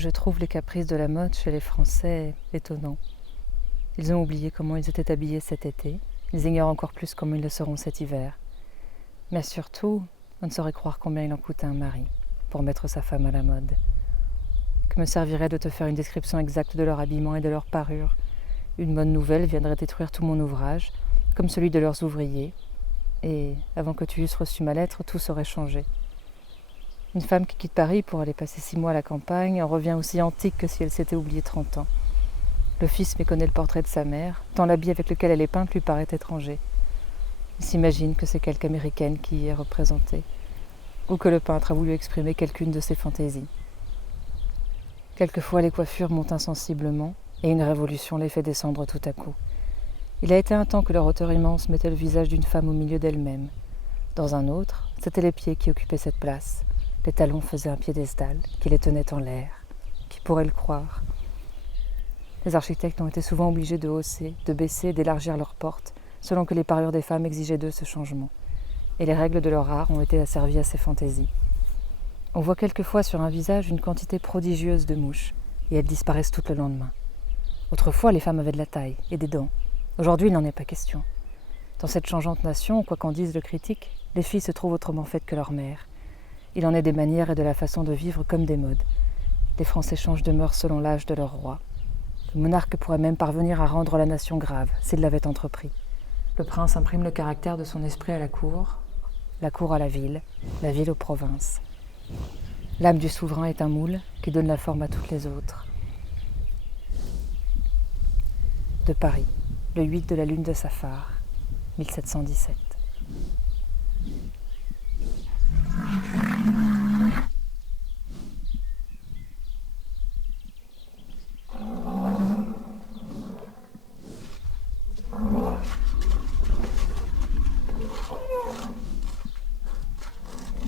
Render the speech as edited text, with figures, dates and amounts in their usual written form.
Je trouve les caprices de la mode chez les Français étonnants. Ils ont oublié comment ils étaient habillés cet été, ils ignorent encore plus comment ils le seront cet hiver. Mais surtout, on ne saurait croire combien il en coûte à un mari pour mettre sa femme à la mode. Que me servirait de te faire une description exacte de leur habillement et de leur parure? Une mode nouvelle viendrait détruire tout mon ouvrage, comme celui de leurs ouvriers, et avant que tu eusses reçu ma lettre, tout serait changé. Une femme qui quitte Paris pour aller passer 6 mois à la campagne en revient aussi antique que si elle s'était oubliée 30 ans. Le fils méconnaît le portrait de sa mère, tant l'habit avec lequel elle est peinte lui paraît étranger. Il s'imagine que c'est quelque américaine qui y est représentée, ou que le peintre a voulu exprimer quelqu'une de ses fantaisies. Quelquefois les coiffures montent insensiblement, et une révolution les fait descendre tout à coup. Il a été un temps que leur hauteur immense mettait le visage d'une femme au milieu d'elle-même. Dans un autre, c'étaient les pieds qui occupaient cette place. Les talons faisaient un piédestal qui les tenait en l'air. Qui pourrait le croire? Les architectes ont été souvent obligés de hausser, de baisser et d'élargir leurs portes, selon que les parures des femmes exigeaient d'eux ce changement. Et les règles de leur art ont été asservies à ces fantaisies. On voit quelquefois sur un visage une quantité prodigieuse de mouches, et elles disparaissent toutes le lendemain. Autrefois, les femmes avaient de la taille et des dents. Aujourd'hui, il n'en est pas question. Dans cette changeante nation, quoi qu'en dise le critique, les filles se trouvent autrement faites que leurs mères. Il en est des manières et de la façon de vivre comme des modes. Les Français changent de mœurs selon l'âge de leur roi. Le monarque pourrait même parvenir à rendre la nation grave, s'il l'avait entrepris. Le prince imprime le caractère de son esprit à la cour à la ville aux provinces. L'âme du souverain est un moule qui donne la forme à toutes les autres. De Paris, le 8 de la lune de Saphar, 1717.